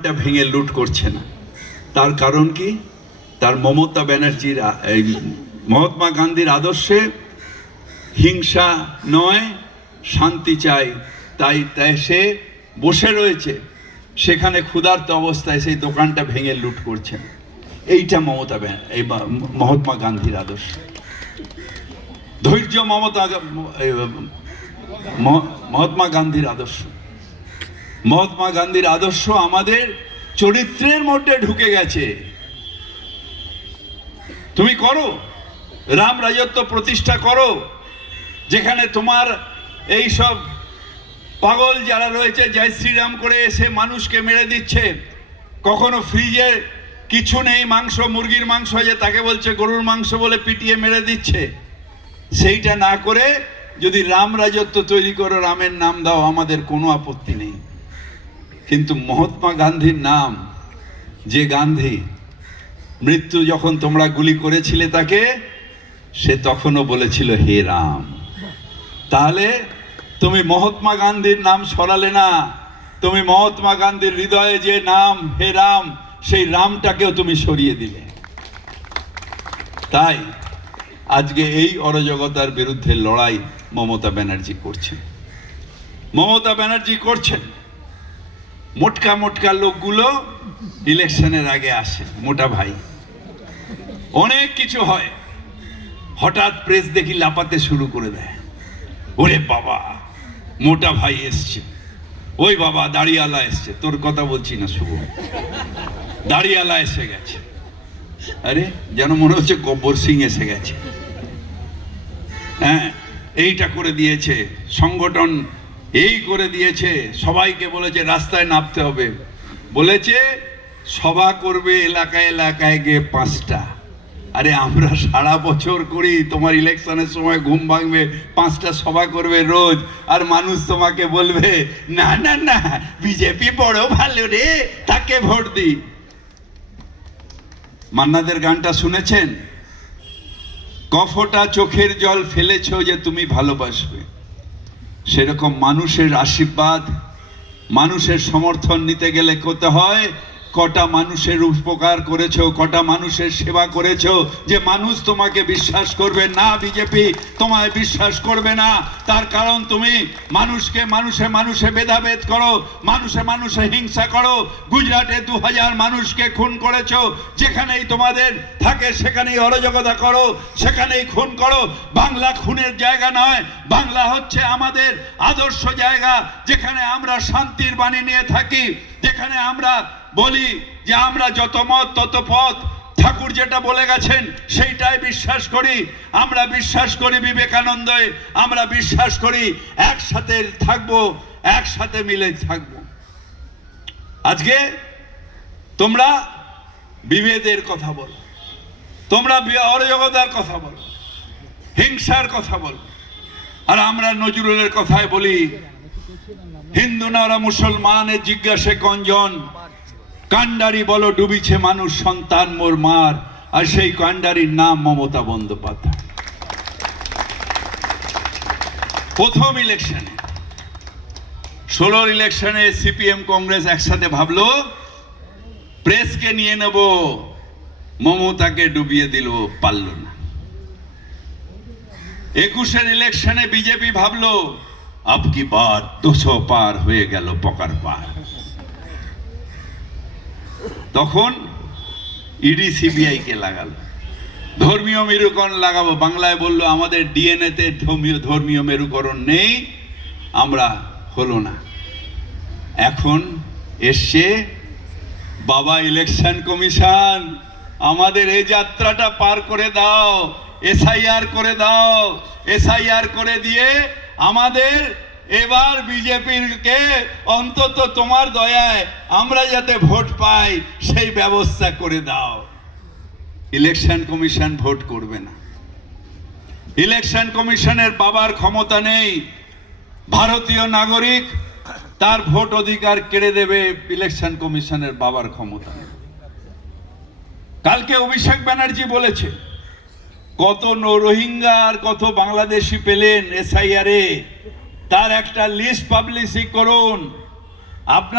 এটা ভেঙে লুট করছে না। তার কারণ কি? তার মমতা ব্যানার্জির মহাত্মা গান্ধীর আদর্শে হিংসা নয়, শান্তি চাই। তাই তাই সে বসে রয়েছে। সেখানে ক্ষুধার্ত অবস্থায় সেই দোকানটা ভেঙে লুট করছে এইটা মমতা এই মহাত্মা গান্ধীর আদর্শ। ধৈর্য মমতা মহাত্মা গান্ধীর আদর্শ। মহাত্মা গান্ধীর আদর্শ আমাদের চরিত্রের মধ্যে ঢুকে গেছে। তুমি করো, রাম রাজত্ব প্রতিষ্ঠা করো, যেখানে তোমার এই সব পাগল যারা রয়েছে, জয় শ্রীরাম করে এসে মানুষকে মেরে দিচ্ছে। কখনো ফ্রিজে কিছু নেই, মাংস, মুরগির মাংস যে তাকে বলছে গরুর মাংস বলে পিটিয়ে মেরে দিচ্ছে। সেইটা না করে যদি রাম রাজত্ব তৈরি করো, রামের নাম দাও, আমাদের কোনো আপত্তি নেই। কিন্তু মহাত্মা গান্ধীর নাম, যে গান্ধী, মৃত্যু যখন তোমরা গুলি করেছিলে তাকে, সে তখনও বলেছিল, হে রাম। তাহলে তুমি মহাত্মা গান্ধীর নাম সরালে না। তুমি মহাত্মা গান্ধীর হৃদয়ে যে নাম, হে রাম, সেই রামটাকেও তুমি সরিয়ে দিলে। তাই আজকে এই অরাজকতার বিরুদ্ধে লড়াই মমতা ব্যানার্জি করছেন। মমতা ব্যানার্জি করছেন। মোটকা মোটকা লোকগুলো ইলেকশনের আগে আসে, মোটা ভাই। অনেক কিছু হয়। হঠাৎ প্রেস দেখি লাপাতে শুরু করে দেয়। ওরে বাবা, মোটা ভাই এসছে। ওই বাবা, দাড়িয়ালা এসছে। তোর কথা বলছি না, শুভ। দাড়িয়ালা এসে গেছে। আরে, যেন মনে হচ্ছে গব্বর সিং এসে গেছে। হ্যাঁ এইটা করে দিয়েছে। সংগঠন এই করে দিয়েছে, সবাইকে বলেছে রাস্তায় নামতে হবে। বলেছে, সভা করবে এলাকায় এলাকায় গিয়ে পাঁচটা। আরে আমরা সারা বছর করি, তোমার ইলেকশনের সময় ঘুম ভাঙবে, পাঁচটা সভা করবে রোজ, আর মানুষ তোমাকে বলবে, না না না, বিজেপি বড় ভালো রে, তাকে ভোট দি। মান্নাদের গানটা শুনেছেন? কফটা চোখের জল ফেলেছ যে তুমি ভালোবাসবে। সেরকম মানুষের আশীর্বাদ মানুষের সমর্থন নিতে গেলে করতে হয়? কটা মানুষের উপকার করেছ, কটা মানুষের সেবা করেছ, যে মানুষ তোমাকে বিশ্বাস করবে না বিজেপি, তোমায় বিশ্বাস করবে না। তার কারণ তুমি মানুষকে মানুষে মানুষে ভেদাভেদ করো, মানুষে মানুষে হিংসা করো। গুজরাটে দু হাজার মানুষকে খুন করেছ, যেখানেই তোমাদের থাকে সেখানেই অরাজকতা করো, সেখানেই খুন করো। বাংলা খুনের জায়গা নয়, বাংলা হচ্ছে আমাদের আদর্শ জায়গা, যেখানে আমরা শান্তির বাণী নিয়ে থাকি, যেখানে আমরা বলি যে আমরা যত মত, তত পথ। ঠাকুর যেটা বলে গেছেন, সেইটাই বিশ্বাস করি। আমরা বিশ্বাস করি বিবেকানন্দে আমরা বিশ্বাস করি একসাথে থাকব, একসাথে মিলে থাকব। আজকে তোমরা বিভেদের কথা বলো। তোমরা অরাজকতার কথা বলো। হিংসার কথা বলো। আর আমরা নজরুলের কথায় বলি, হিন্দু না ওরা মুসলমানের জিজ্ঞাসে কঞ্জন কান্ডারি বলো, ডুবিছে মানুষ, সন্তান মোর মার, আর সেই কান্ডারির নাম মমতা বন্দ্যোপাধ্যায়। প্রথম ইলেকশনে ষোলোর ইলেকশনে সিপিএম কংগ্রেস একসাথে ভাবলো প্রেসকে নিয়ে নেব, মমতাকে ডুবিয়ে দিল, পারল না। একুশের ইলেকশনে বিজেপি ভাবলো আব কি বার দুশো পার হয়ে গেল, পকার পার। তখন ইডি সিবিআই কে লাগালো। ধর্মীয় মেরুকরণ লাগাবো। বাংলায় বলল, আমাদের ডিএনএ তে ধর্মীয় ধর্মীয় মেরুকরণ নেই, আমরা হলো না। এখন এসছে বাবা ইলেকশন কমিশন। আমাদের এই যাত্রাটা পার করে দাও, এসআইআর করে দাও, এসআইআর করে দিয়ে আমাদের এবার বিজেপির কে অন্তত তোমার দয়ায় আমরা যাতে ভোট পাই, সেই ব্যবস্থা করে দাও। ইলেকশন কমিশন ভোট করবে না। ইলেকশন কমিশনের বাবার ক্ষমতা নেই। ভারতীয় নাগরিক তার ভোট অধিকার কেড়ে দেবে ইলেকশন কমিশনের বাবার ক্ষমতা। নেই। কালকে অভিষেক ব্যানার্জি বলেছে, কত রোহিঙ্গা আর কত বাংলাদেশি পেলেন এসআইআর তার একটা লিস্ট পাবলিশি করুন। আপনার